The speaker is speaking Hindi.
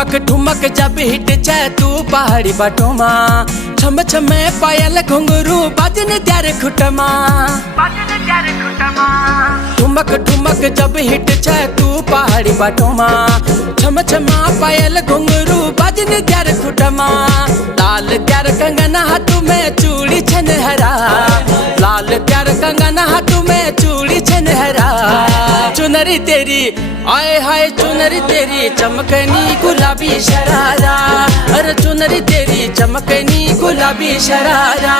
ठुमक ठुमक जब हिट छे तू पहाड़ी बाटोमा, छम छमे पायल घुंघरू बाजन त्यार खुटमा। ठुमक ठुमक जब हिट छे तू पहाड़ी बाटोमा, छम छमा पायल घुंघरू बाजन त्यार खुटमा। लाल त्यार कंगन हाथ में चूड़ी छनहरा, लाल त्यार कंगन हाथ में चूड़ी छनहरा। चुनरी तेरी आए हाय चुनरी तेरी चमकनी गुलाबी शरारा, अरे चुनरी तेरी चमकनी गुलाबी शरारा।